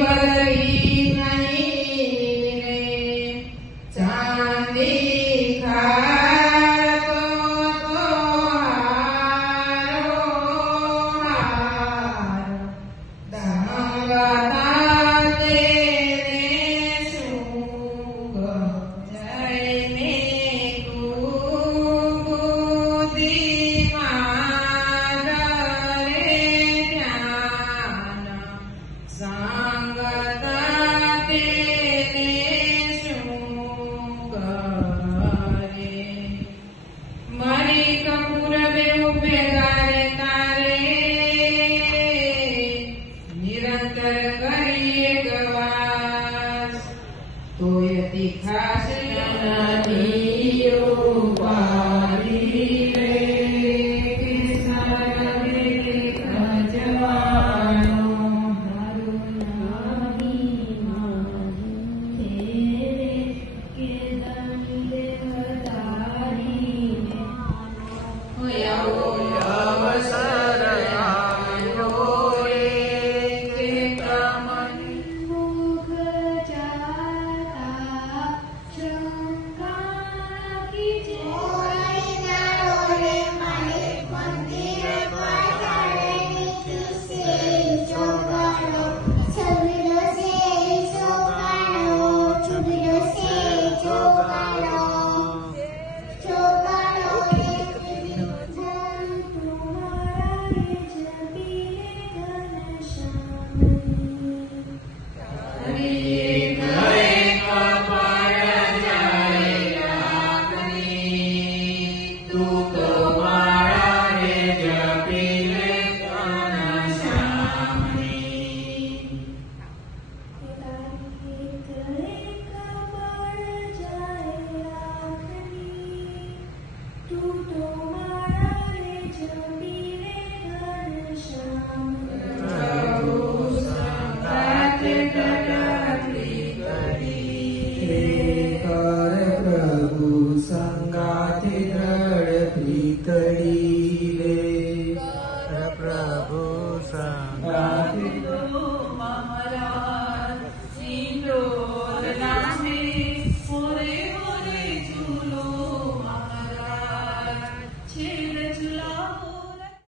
बदली नहीं रे चांदी खातो तो हारो हार धंगता तेरे शुभ जयने तू बुद्धि मादरे ज्ञान सांगता तेरे शुभ रे मरी कपूर बेहू भेगारे तारे निरंतर करिए गवास तोय तीखास नदियो पारी रे किसरे खजवानो अवसर आयो रे के तमन मुख जाता शंका की रे मारे मंदिर पधारे से जोगाड़ो छबिलो से जोगाड़ो छबिलो से जोगाड़ो जोगाड़ो